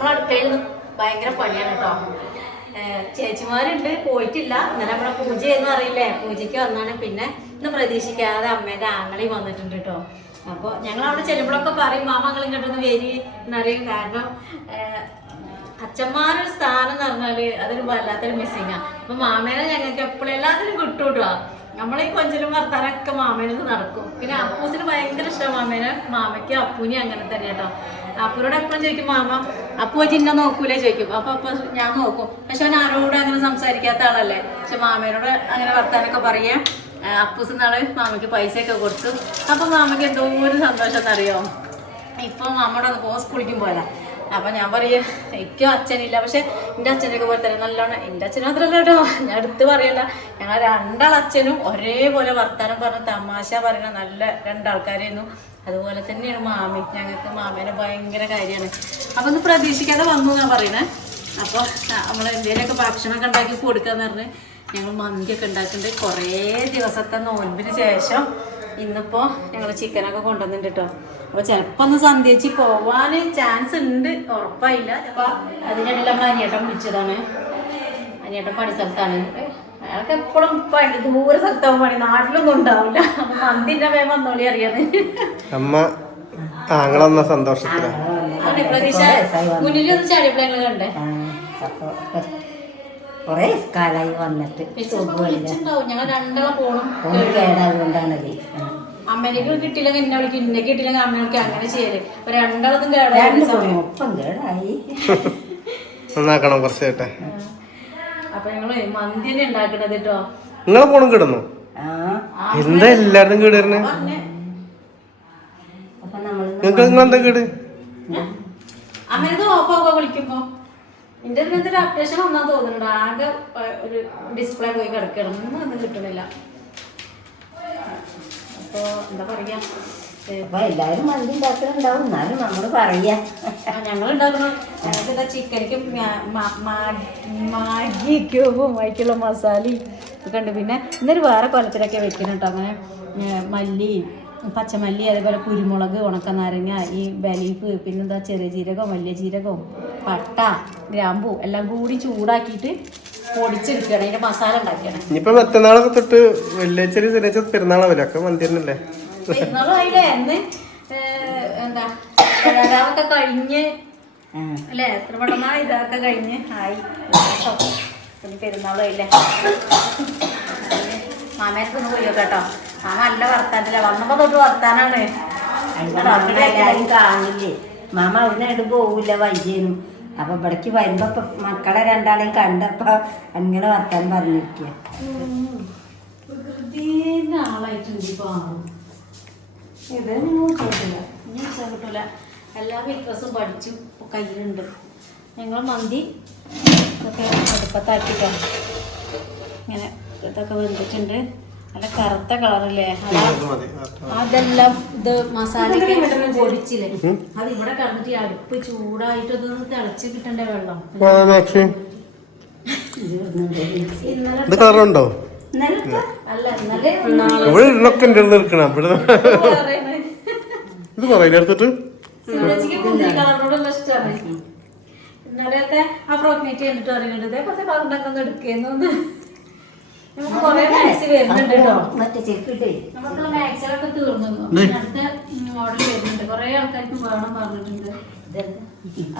നമ്മളെ അടുക്കളയിൽ ഭയങ്കര പണിയാണ് കേട്ടോ. ചേച്ചിമാരുണ്ട്, പോയിട്ടില്ല. ഇന്നലെ നമ്മളെ പൂജ എന്ന് അറിയില്ലേ, പൂജയ്ക്ക് വന്നാണ്. പിന്നെ ഇന്ന് പ്രതീക്ഷിക്കാതെ അമ്മേൻ്റെ ആങ്ങളി വന്നിട്ടുണ്ട് കേട്ടോ. അപ്പോൾ ഞങ്ങൾ അവിടെ ചെല്ലുമ്പോഴൊക്കെ പറയും മാമ നിങ്ങൾ ഇങ്ങോട്ടൊന്ന് വരി എന്നറിയും. കാരണം അച്ഛന്മാരൊരു സ്ഥാനം എന്ന് പറഞ്ഞാല് അതൊരു വല്ലാത്തൊരു മിസ്സിങ്ങാണ്. അപ്പൊ മാമേനെ ഞങ്ങൾക്ക് എപ്പോഴും എല്ലാത്തിനും കിട്ടൂട്ടോ. നമ്മളീ കൊഞ്ചലും വർത്താനൊക്കെ മാമേനത് നടക്കും. പിന്നെ അപ്പൂസിന് ഭയങ്കര ഇഷ്ടമാണ് മാമേനെ. മാമയ്ക്ക് അപ്പൂനി അങ്ങനെ തന്നെ കേട്ടോ. അപ്പൂരോട് എപ്പോഴും ചോദിക്കും മാമ അപ്പൂ ചിന്ന നോക്കൂലേ ചോദിക്കും. അപ്പൊ ഞാൻ നോക്കും. പക്ഷെ അവൻ ആരോടും അങ്ങനെ സംസാരിക്കാത്ത ആളല്ലേ. പക്ഷെ മാമേനോട് അങ്ങനെ വർത്താനൊക്കെ പറയാ. അപ്പൂസ് നാളെ മാമയ്ക്ക് പൈസയൊക്കെ കൊടുത്തു. അപ്പൊ മാമയ്ക്ക് എന്തോ ഒരു സന്തോഷം എന്നറിയോ. ഇപ്പൊ മാമയുടെ ഒന്ന് പോകാൻ സ്കൂളിക്കും പോരാ. അപ്പൊ ഞാൻ പറയാ എനിക്കും അച്ഛനില്ല, പക്ഷെ എൻ്റെ അച്ഛനൊക്കെ പോലെ തന്നെ നല്ലോണം. എൻ്റെ അച്ഛനും മാത്രമല്ല കേട്ടോ, ഞാൻ എടുത്ത് പറയല്ല. ഞങ്ങൾ രണ്ടാളച്ഛനും ഒരേപോലെ വർത്താനം പറഞ്ഞ തമാശ പറയുന്ന നല്ല രണ്ടാൾക്കാരായിരുന്നു. അതുപോലെ തന്നെയാണ് മാമി. ഞങ്ങൾക്ക് മാമേനെ ഭയങ്കര കാര്യമാണ്. അപ്പൊ ഒന്ന് പ്രതീക്ഷിക്കാതെ വന്നു ഞാൻ പറയുന്നത്. അപ്പോൾ നമ്മൾ എന്തെങ്കിലുമൊക്കെ ഭക്ഷണമൊക്കെ ഉണ്ടാക്കി കൊടുക്കാന്ന് പറഞ്ഞ് ഞങ്ങൾ മന്തിയൊക്കെ ഉണ്ടാക്കുന്നുണ്ട്. കുറേ ദിവസത്തെ നോൻപിന് ശേഷം ഇന്നിപ്പോൾ ഞങ്ങൾ ചിക്കനൊക്കെ കൊണ്ടുവന്നിട്ടുണ്ട് കേട്ടോ. അപ്പോൾ ചിലപ്പോൾ ഒന്ന് സന്ധ്യച്ച് പോവാൻ ചാൻസ് ഉണ്ട്, ഉറപ്പായില്ല. അപ്പോൾ അതിനിടയിൽ നമ്മൾ അനിയേട്ടൻ വിളിച്ചതാണ്. അനിയേട്ടൻ പണി സ്ഥലത്താണ്. അയാൾക്ക് എപ്പോഴും പണി ദൂരെ സ്ഥലത്താവും പണി, നാട്ടിലൊന്നും ഉണ്ടാവില്ല. അപ്പം മന്തിൻ്റെ വേഗം വന്നോളി അറിയാതെ അമ്മ ആങ്ങളെന്ന സന്തോഷത്തിലാണ്. പ്രതീക്ഷ മുന്നിൽ ഒന്ന് ചാടിയപ്പോൾ ഞങ്ങൾ കണ്ടേ. കൊറേ കാലായി വന്നിട്ട് ഞങ്ങൾ രണ്ടാളെ പോണം. കേടാകൊണ്ടാണത്. അമ്മേനേക്ക് കിട്ടിയില്ലെങ്കിൽ എന്നെ വിളിക്കും, ഇന്നെ കിട്ടിയില്ലെങ്കിൽ അമ്മേനൊക്കെ അങ്ങനെ ചെയ്യല്. അപ്പൊ രണ്ടാളതും കേടായി. ഒപ്പം കേടായി നന്നാക്കണം കുറച്ച് കേട്ടെ. അപ്പൊ ഞങ്ങള് മന്തി തന്നെ ഉണ്ടാക്കണത് കേട്ടോ. നിങ്ങളെ പോണം കിടന്നു എന്താ എല്ലാരും കേടായിരുന്നേ. നിങ്ങൾക്ക് നിങ്ങളെന്താ കേട്? അമ്മേനത് ഓഫാക്കുക വിളിക്കുമ്പോ എന്റെ ഇതിനകത്തൊരു അപ്ഡേഷൻ വന്നാ തോന്നുന്നുണ്ട്. ആകെ ഒരു ഡിസ്പ്ലേ പോയി കിടക്കണം, ഒന്നും കിട്ടണില്ല. അപ്പൊ എന്താ പറയാ, അപ്പൊ എല്ലാവരും മന്തി ഉണ്ടാക്കുന്നുണ്ടാവും. എന്നാലും നമ്മള് പറയാ ഞങ്ങൾ ഉണ്ടാക്കുന്ന ഞങ്ങൾക്ക് എന്താ ചിക്കനിക്ക് മാഗി ക്യൂബും അതിക്കുള്ള മസാലയും ഒക്കെ ഉണ്ട്. പിന്നെ ഇന്നൊരു വേറെ കൊലത്തിലൊക്കെ വെക്കണം കേട്ടോ. അങ്ങനെ മല്ലി, പച്ചമല്ലി, അതേപോലെ കുരുമുളക്, ഉണക്കനാരങ്ങ, ഈ ബലീഫ്, പിന്നെന്താ ചെറിയ ജീരകവും വലിയ ജീരകവും പട്ട, ഗ്രാമ്പൂ എല്ലാം കൂടി ചൂടാക്കിയിട്ട് പൊടിച്ചെടുക്കണം. അതിന്റെ മസാല ഉണ്ടാക്കണം. ഇനിയിപ്പോ മറ്റന്നാളൊക്കെ തൊട്ട് വെള്ളിയാഴ്ച പെരുന്നാളാവില്ല, ഒക്കെ മന്തി തന്നെയല്ലേ. പെരുന്നാളും ആയില്ലേ എന്ന് എന്താ ഒക്കെ കഴിഞ്ഞ് അല്ലേ, എത്ര പെട്ടെന്നാ ഇതൊക്കെ കഴിഞ്ഞ് ആയി. പെരുന്നാളും ആയില്ലേ. മാമേനൊന്ന് പോയോ കേട്ടോ. മാമ നല്ല വർത്താനത്തില്ല, വന്നപ്പോ തൊട്ട് വർത്താനാണ്. എല്ലാരും കാണില്ലേ. മാമ അവിടുന്ന് പോവില്ല വൈകിയും. അപ്പൊ ഇവിടേക്ക് വരുമ്പോ മക്കളെ രണ്ടാളെയും കണ്ടപ്പോ അങ്ങനെ വർത്താനം പറഞ്ഞിരിക്കുക. കിട്ടൂല. എല്ലാ വീക്രസും പഠിച്ചു കയ്യിലുണ്ട്. ഞങ്ങൾ മന്തി ഇതൊക്കെ അടുപ്പത്താക്കിട്ടോ. ഇങ്ങനെ ഇതൊക്കെ വെന്തിട്ടുണ്ട്. നല്ല കറുത്ത കളറല്ലേ. അതെല്ലാം ഇത് മസാലയൊക്കെ പൊടിച്ചില്ലേ, അത് ഇവിടെ കറന്നിട്ട് അടുപ്പ് ചൂടായിട്ട് ഇതൊന്ന് തിളച്ച് കിട്ടണ്ടേ വെള്ളം. കളറുണ്ടോ? അല്ല ഇന്നലെ കളറിനോടുള്ള ഇഷ്ടമാണ്. ഇന്നലത്തെ ആ ഫ്രോക്ക്നേറ്റ് കണ്ടിട്ട് പറയുന്നുണ്ട് ഇതേപോലത്തെ കളറിനൊക്കെ ഒന്ന് എടുക്കുന്നു. നമുക്ക് കുറെ മാക്സി വരുന്നുണ്ട് കേട്ടോ. നമുക്കുള്ള മാക്സികളൊക്കെ തീർന്നു. അടുത്ത മോഡൽ വരുന്നുണ്ട്. കുറെ ആൾക്കാർക്ക് വേണം പറഞ്ഞിട്ടുണ്ട്.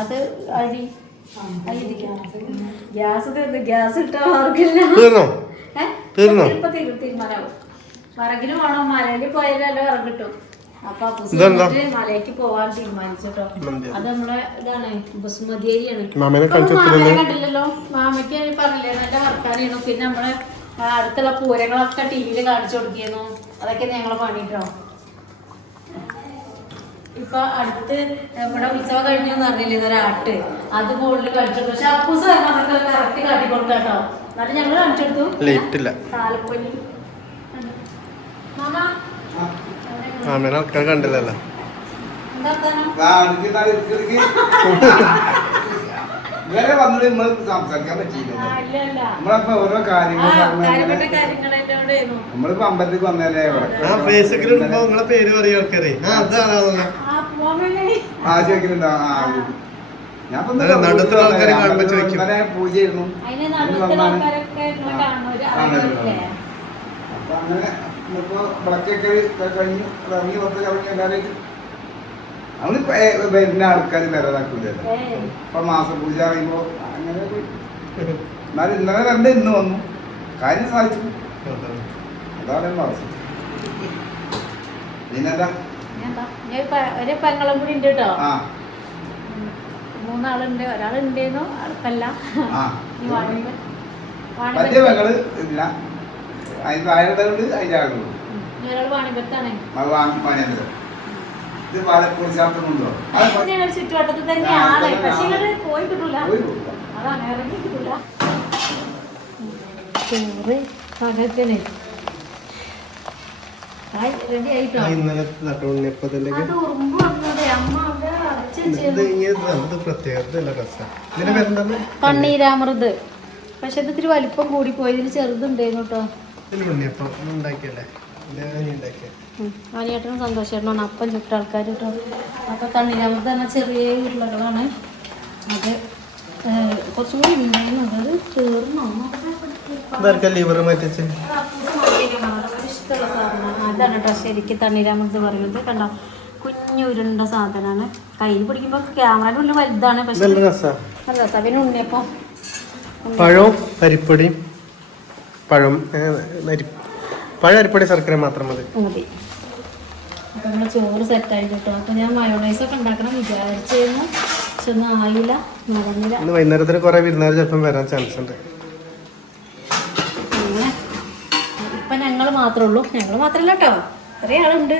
അത് അരി ഗ്യാസ് തീർന്നു. ഗ്യാസ് ഇട്ടാ ആർക്കില്ല. ഇപ്പൊ തീരുമാനാവും. വിറകിന് വേണം. മലയിൽ പോയാലല്ലോ വിറക് കിട്ടും. അപ്പൊ മലയ്ക്ക് പോവാൻ തീരുമാനിച്ചിട്ടോ. അത് നമ്മളെ ഇതാണ് ബസുമതി അരിയാണ്. മാമയെ കണ്ടില്ലല്ലോ. മാമയ്ക്ക് പറഞ്ഞില്ലേ നല്ല വർക്കാനായിരുന്നു. പിന്നെ നമ്മളെ അടുത്തുള്ള പൂരങ്ങളൊക്കെ ടിവിയിൽ കാണിച്ചു കൊടുക്കുന്നു. അതൊക്കെ ഞങ്ങളെ പണിട്ടോ. ഇപ്പൊ അടുത്ത് ഇവിടെ ഉത്സവം കഴിഞ്ഞു അറിയില്ല, ഇതൊരാട്ട് അത് മുകളിൽ കളിച്ചെടുത്തു. പക്ഷെ അപ്പൂസ് കറക്റ്റ് കാട്ടി കൊടുക്കാട്ടോ. എന്നാലും ഞങ്ങൾ കാണിച്ചെടുത്തു. താലപ്പൊലി ആൾക്കാർ കണ്ടില്ലല്ലോ. സംസാരിക്കാൻ പറ്റിയില്ല. നമ്മളിപ്പോ ഓരോ കാര്യങ്ങൾ നമ്മളിപ്പോ അമ്പലത്തേക്ക് വന്നല്ലേ. നിങ്ങളെ പേര് പറയും ആൾക്കാരെ. ആ ചോദിക്കുന്നുണ്ടോ? ഞാൻ നടുത്തുള്ള ആൾക്കാരെ കാണുമ്പോ ചോദിക്കും. പൂജയായിരുന്നു. അതിന് നടുത്തുള്ള ആൾക്കാരൊക്കെ നിങ്ങളെ കാണുന്നവര് അറിയില്ലേ? അപ്പൊ അങ്ങനെ ഇന്നിപ്പോ വിളക്കൊക്കെ കഴിഞ്ഞു ഇറങ്ങി പുറത്ത് ഇറങ്ങി എല്ലാവരും അവന് വരുന്ന ആൾക്കാർ വരാതാക്കൂലല്ലോ. ഇപ്പൊ മാസപൂജ അറിയുമ്പോ അങ്ങനെ എന്നാലും ഇന്നലെ കണ്ട് ഇന്ന് വന്നു കാര്യം സാധിച്ചു. അതാണ് മാസം. പിന്നെന്താ ഒരു പെങ്ങളും കൂടി ഉണ്ട് കേട്ടോ. ആ 3 ആളുണ്ട്. ഒരാളുണ്ടേന്നോ ആൾക്കല്ല. വലിയ പെങ്ങള് ഇല്ല. അതിന് അയാളുണ്ട് അതിന്റെ ആളുണ്ട്. ഒരാൾ വാണിപത്താണ്. ഇത് പാലക്കോട് ശാസ്ത്രമുണ്ടോ? ചുറ്റുവട്ടത്തിൽ തന്നെയാണ്. പക്ഷെ ഇങ്ങനെ പോയി കിട്ടൂല. അതാണ് ഇറങ്ങി കിട്ടൂല. ചോറ് പകത്തിന് റെഡി ആയിട്ടോ. അത് ഉറുമ്പ് വന്നത് അമ്മ അവിടെ അടച്ചു തണ്ണീരാമൃത്. പക്ഷെ ഇത് ഇത്തിരി വലിപ്പം കൂടി പോയി. ഇതിൽ ചെറുതുണ്ടായിരുന്നു കേട്ടോ. ആനിയേട്ടനും സന്തോഷേട്ടനാണ് അപ്പം ചുട്ട ആൾക്കാർ കേട്ടോ. അപ്പോൾ തണ്ണീരാമൃത് പറഞ്ഞാൽ ചെറിയ ഉരുളകളാണ്. അത് കുറച്ചും കൂടി ഉണ്ടായിരുന്നു. അത് തീർന്നോ ഇഷ്ടമുള്ള സാധനമാണ്. അതാണ് കേട്ടോ ശരിക്കും തണ്ണീരാമൃത് പറയുന്നത്. കണ്ടോ കുഞ്ഞു ഉരുണ്ട സാധനമാണ്. കയ്യിൽ പിടിക്കുമ്പോൾ ക്യാമറയുടെ ഉള്ളിൽ വലുതാണ്. പക്ഷെ നല്ല രസമാണ്. പിന്നെ ഉണ്ണിയപ്പം പഴവും അരിപ്പൊടിയും പഴം അരിപ്പൊടി ശർക്കര മാത്രം മതി. അപ്പം നമ്മൾ ചോറ് സെറ്റായി കേട്ടോ. അപ്പം ഞാൻ മയോണൈസൊക്കെ ഉണ്ടാക്കണം വിചാരിച്ചിരുന്നു. പക്ഷെ ഒന്നും ആയില്ല, നടന്നില്ല. വൈകുന്നേരത്തിന് കുറെ വിരുന്നുകാർ ചിലപ്പം വരാൻ ചാൻസ് ഉണ്ട്. അങ്ങനെ ഇപ്പം ഞങ്ങൾ മാത്രമേ ഉള്ളൂ. ഞങ്ങൾ മാത്രമല്ല കേട്ടോ, ഇത്രയും ആളുണ്ട്.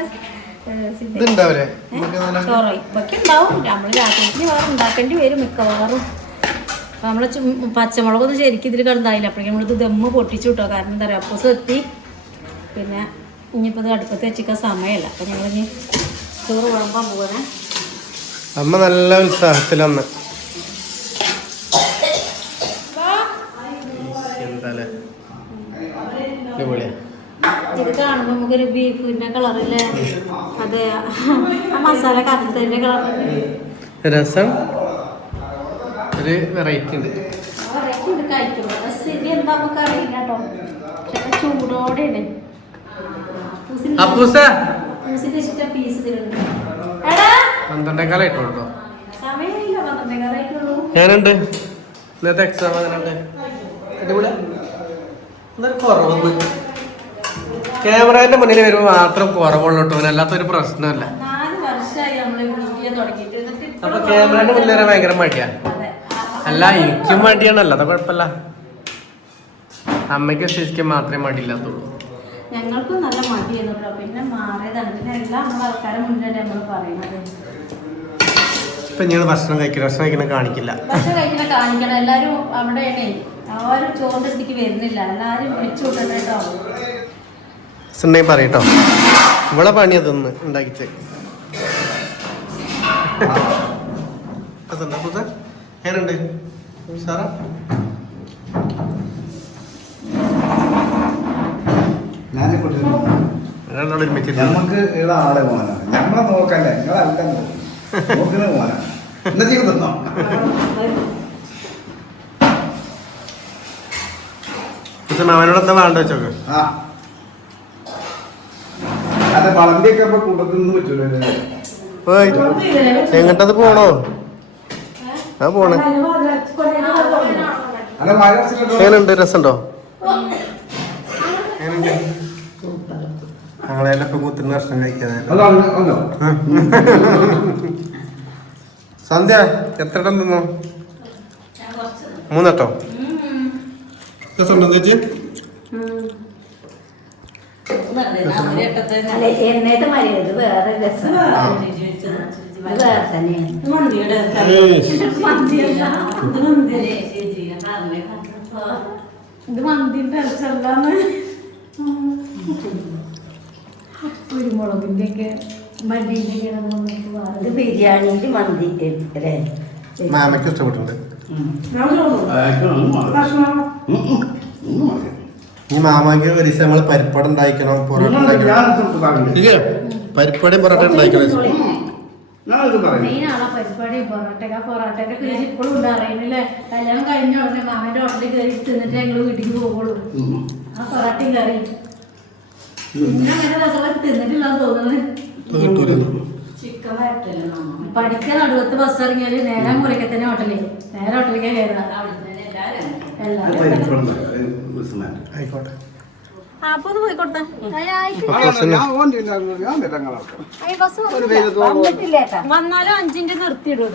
ചോറോ ഇപ്പൊക്കെ ഉണ്ടാവും. നമ്മൾ രാത്രിക്ക് വേറെ ഉണ്ടാക്കേണ്ടി വരും മിക്കവാറും. അപ്പം നമ്മൾ പച്ചമുളകൊന്നും ശരിക്കും ഇതിൽ കിടന്നായില്ല. അപ്പോഴേക്കും നമ്മളിത് ദമ്മ് പൊട്ടിച്ചു കിട്ടോ. കാരണം എന്താ പറയുക, അപ്പൂസ് എത്തി. പിന്നെ ഇനിയിപ്പോൾ ഇത് അടുപ്പത്ത് വെച്ചിക്കാൻ സമയമല്ല. അപ്പം ഞങ്ങളിനി ചോറ് വിളമ്പാൻ പോകണേ. അമ്മ നല്ല ഉത്സാഹത്തിലന്ന് ഇത് കാണുമ്പോൾ നമുക്കൊരു ബീഫിന്റെ കളറില്ലേ, അതെ ആ മസാല കറുത്തതിന്റെ കളർ രസം. ഒരു വെറൈറ്റി ഉണ്ട്. വെറൈറ്റി ഉണ്ട് കഴിക്കുന്നത്. സ്ഥിതി എന്താ നമുക്ക് അറിയില്ല കേട്ടോ. പക്ഷെ ചൂടോടെ ഉണ്ട്. പൂസിന്റെ ഇഷ്ടം പീസ് തരുന്നുണ്ട്. എടാ 12:15 സമയമില്ല. 12:15 ഞാനുണ്ട്. ഇന്നത്തെ എക്സാം അങ്ങനെയുണ്ട്. അടിപൊളി. എന്തൊരു കുറവൊന്നും ക്യാമറേന്റെ മുന്നിൽ വരുമ്പോൾ മാത്രം കുറവുള്ളൂ കേട്ടോ. അല്ലാത്തൊരു പ്രശ്നമല്ല. 4 വർഷമായി നമ്മള് വീഡിയോ തുടങ്ങിയിട്ട്. അപ്പൊ ക്യാമറേന്റെ മുന്നിൽ വരാൻ ഭയങ്കര മടിയാ. അല്ല എനിക്കും മടിയാണല്ലോ, അത് കുഴപ്പമില്ല. അമ്മയ്ക്ക് ശരിക്കും മാത്രമേ മടിയില്ലാത്തുള്ളൂ. ഞങ്ങൾക്കും നല്ല മടിയായിരുന്നു കേട്ടോ. പിന്നെ മാറിയതാണ്. പിന്നെ എല്ലാം നമ്മളെ ആൾക്കാരെ മുന്നിൽ നമ്മൾ പറയുന്നത്. ഇപ്പൊ ഞാൻ ഭക്ഷണം കഴിക്കണ കാണിക്കില്ല. ഭക്ഷണം കഴിക്കണ കാണിക്കണം. എല്ലാരും അവിടെ ആരും ചോറിന്റെ അടുത്തേക്ക് വരുന്നില്ല. എല്ലാരും വിളിച്ചു വിട്ടേ കേട്ടോ. പറയട്ടോ, ഇവിടെ പണി അതൊന്ന് ഉണ്ടാക്കിച്ച് ഞാനുണ്ട് സാറാ. നമുക്ക് ഇവിടെ ആളെ പോകാനാണ്. നമ്മളെ നോക്കണ്ടേ, നിങ്ങളല്ല നോക്കുന്ന പോകാനാണ്. എന്താ ചെയ്യുന്നോ മാമനോട് എന്താ വേണ്ട വെച്ചോക്കെ. ആ അതെ, വളമ്പിയൊക്കെ ഇപ്പൊ കൂട്ടത്തിൽ നിന്ന് പറ്റൂലോ. എങ്ങട്ടത് പോണോ? ആ പോണേ. എങ്ങനെയുണ്ട്? രസമുണ്ടോ? ഞങ്ങളെല്ലാം കൂത്തിന് ഭക്ഷണം കഴിക്കാതെ. സന്ധ്യ എത്ര തിന്നു? 3 രസമുണ്ടോ ചേച്ചി? എന്നേത് മര്യാദ വേറെ രസം വേറെ തന്നെയാണ്. ഇത് മന്തിന്റെ അരച്ചല്ലാന്ന്. കുരുമുളകിന്റെ ഒക്കെ ഇത് ബിരിയാണിന്റെ മന്തി അല്ലേ? മാമയ്ക്ക് ഇഷ്ടപ്പെട്ടിട്ടുണ്ട്. ഈ മാമാക്ക് ഒരു ദിവസം നമ്മള് പരിപ്പട ഉണ്ടാക്കണം, പൊറോട്ട ഉണ്ടാക്കണം. പരിപ്പടയും പൊറോട്ട ഉണ്ടാക്കണം. മെയിൻ ആളാ പരിപാടി പൊറോട്ടയുടെ പേര് ഇപ്പോഴും ഉണ്ട് അറിയുന്നില്ലേ. കല്യാണം കഴിഞ്ഞ ഉടനെ മാമന്റെ ഹോട്ടലിൽ കയറി തിന്നിട്ട് ഞങ്ങൾ വീട്ടിൽ പോകുള്ളൂ. ആ പൊറോട്ടയും കറി പിന്നെ അങ്ങനെ ദിവസം തിന്നിട്ടില്ലാന്ന് തോന്നുന്നത്. ചിക്കൻ വരട്ടല്ലോ പഠിക്കാൻ നടുവത്ത് ബസ് ഇറങ്ങിയാല് നേരെ മുറിക്കെ തന്നെ ഹോട്ടലിൽ നേരെ ഹോട്ടലിലേക്ക് കയറാം. ആയിക്കോട്ടെ. അപ്പൊ ഒന്ന് പോയി കൊടുത്താ വന്നാലും 5 നിർത്തിയിടും.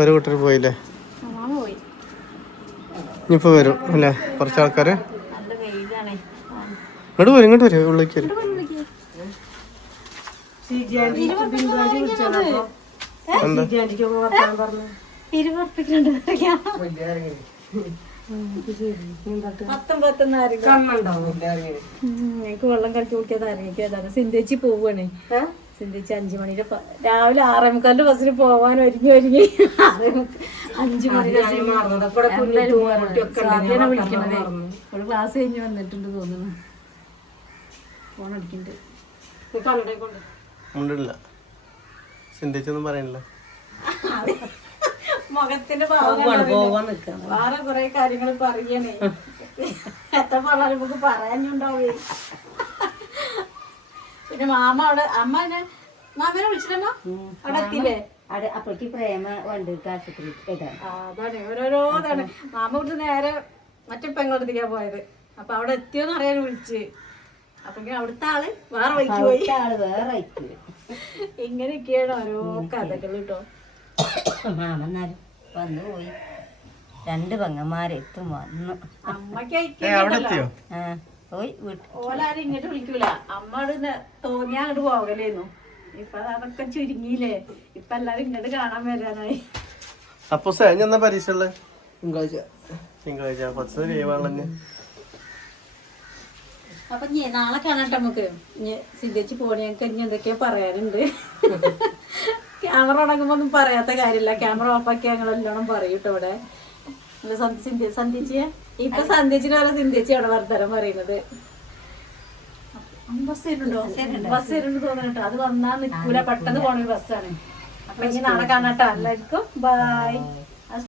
ഒരു കൂട്ടർ പോയില്ലേ? പോയി. ഇനിയിപ്പോ വരും അല്ലേ കുറച്ച് ആൾക്കാര്. നല്ല വെയിലാണ്. ഇങ്ങോട്ട് വരും ഉള്ളിലേക്ക് വരും. എന്താ ഞങ്ങക്ക് വെള്ളം കലക്കി കുടിക്കാതെ അറിയിക്കാതാണ്. സിന്ധേച്ചി പോവാണ്. സിന്ധേച്ചി 5 മണിയുടെ രാവിലെ 6:45 ബസ്സിന് പോവാൻ ഒരുങ്ങി 5 മണി വിളിക്കണതേ. ഒരു ക്ലാസ് കഴിഞ്ഞ് വന്നിട്ടുണ്ട് തോന്നുന്നു. ഫോൺ അടിക്കണ്ട്. ഉണ്ടില്ല ചിന്തിച്ചൊന്നും പറയണില്ല. മുഖത്തിന്റെ വേറെ കൊറേ കാര്യങ്ങൾ പറയണേ. എത്ര പറഞ്ഞാലും നമുക്ക് പറയാനുണ്ടാവേ. പിന്നെ മാമ അവിടെ മാമനെ വിളിച്ചിട്ടമ്മ അവിടെ എത്തിയില്ലേ? അപ്പോഴേക്ക് പ്രേമ വണ്ടിക്ക് ആശുപത്രി അതാണ് ഓരോരോതാണ്. മാമ വിട്ട് നേരെ മറ്റേ പെങ്ങളെടുത്തേക്കാ പോയത്. അപ്പൊ അവിടെ എത്തിയോന്ന് അറിയാൻ വിളിച്ച്. അപ്പൊ അവിടുത്തെ ആള് വേറെ വഴിക്ക് പോയി. വേറെ ഇങ്ങനെയൊക്കെയാണ് ഓരോ കഥകൾ കേട്ടോ. മാമന്നാലും വന്നു പോയി. 2 പെങ്ങന്മാരെത്തും വന്നു. അമ്മക്ക് പോയി ഓലാരും ഇങ്ങോട്ട് വിളിക്കൂല. അമ്മ തോന്നിയാ അങ്ങോട്ട് പോകലേന്നു. ഇപ്പൊ അതൊക്കെ ചുരുങ്ങിയില്ലേ. ഇപ്പൊ എല്ലാരും ഇങ്ങോട്ട് കാണാൻ വരാനായി. അപ്പൊ എന്നാ പരീക്ഷ ഉള്ളത്? തിങ്കളാഴ്ച 10 ലീവാണല്ലേ. അപ്പൊ നാളെ കാണട്ടെ നമുക്ക്. സിദ്ധിച്ച് പോണി ഞങ്ങൾക്ക് ഇനി എന്തൊക്കെയാ പറയാനുണ്ട്. ക്യാമറ ഉണങ്ങുമ്പോ ഒന്നും പറയാത്ത കാര്യമില്ല. ക്യാമറ ഓഫാക്കി ഞങ്ങൾ എല്ലോണം പറയൂട്ടോ. ഇവിടെ സന്ധ്യച്ചിയെ ഇപ്പൊ സന്ധ്യച്ചിന് പോലെ സിന്ധ്യച്ചി അവിടെ വർത്തരം പറയുന്നത്. ബസ് വരുന്നുണ്ടോ തോന്നട്ടോ. അത് വന്നാ നിൽക്കൂല. പെട്ടെന്ന് പോണ ബസ്സാണ്. അപ്പൊ ഇനി നാളെ കാണാട്ടോ. എല്ലാവർക്കും ബൈ.